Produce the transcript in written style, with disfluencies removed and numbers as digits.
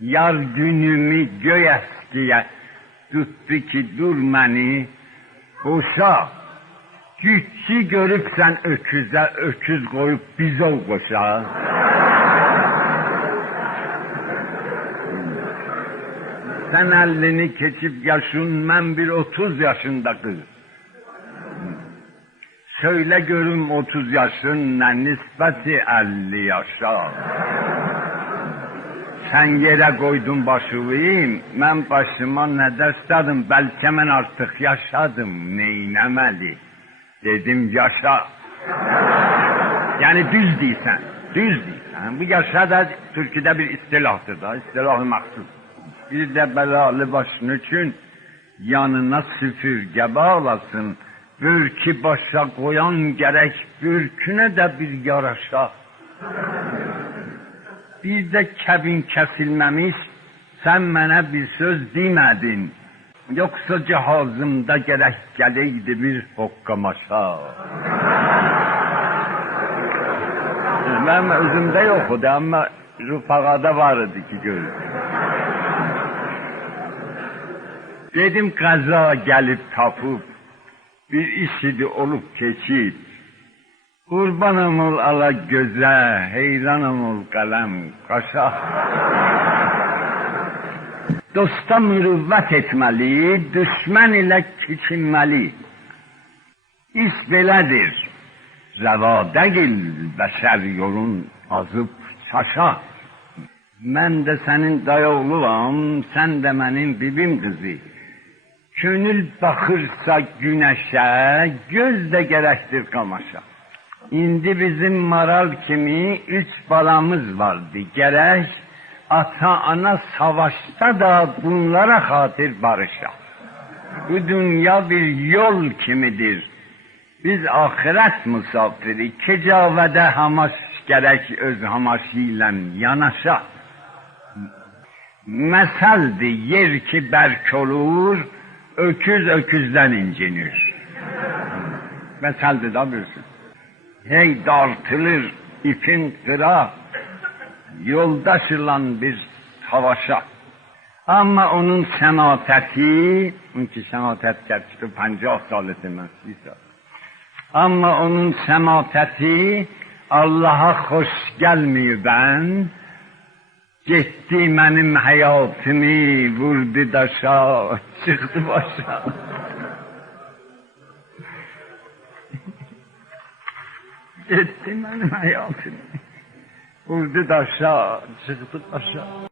Yar günümü göy eskiye tuttu ki dur məni boşa. Güççü görübsən öküzə öküz koyup bizol koşa. Sen 50'ni keçip yaşın, mən bir 30 yaşında kız. Söyle görüm 30 yaşın ne nispeti 50 yaşa. Sen yere koydun başıvıyım, mən başıma ne dəstədim, belki mən artık yaşadım, neyləməli? Dedim yaşa. Yani düz deysən, düz deysən. Bu yaşa da Türkiye'de bir istilahdır da, istilah-ı maksud. Bir de belalı başın için yanına süpürge bağlasın. Bürkü başa koyan gerek, bürküne de bir yaraşa. Bir de kəbin kesilmemiş, sen mənə bir söz demedin. Yoksa cihazımda gerek geleydi bir hokkamaşa. Ben özümde yoktu ama rüfagada vardı ki görür. Dedim kaza gelip tapıp, bir işidi olup keçip, kurbanım ol ala göze, heyranım ol kalem kaşa. Dosta mürüvvet etmeli, düşman ile küçünmeli. İş belədir, rəva deyil, bəşər yolun azıb çaşa. Mən də sənin dayoğluam, sən də mənim bibim qızı. Könül baxırsa güneşe, göz de gerektir kamaşa. İndi bizim maral kimi 3 balamız vardı. Gerek ata ana savaşta da bunlara hatır barışa. Bu dünya bir yol kimidir. Biz ahiret misafiri, kecavede hamaş gerek öz hamaşıyla yanaşa. Meseldi yer ki berk olur, öküz öküzden incinir. Meseldi da bilsin. Hey dartılır ipin kıra, yoldaş ilan bir savaşa. Ama onun semateti, çünkü sematet gerçekten 50 salı demez. Ama onun semateti Allah'a hoş gelmiyor ben. Gitti benim hayatımı, vurdu daşa, çıktı başa. Gitti benim hayatımı, vurdu daşa, çıktı başa.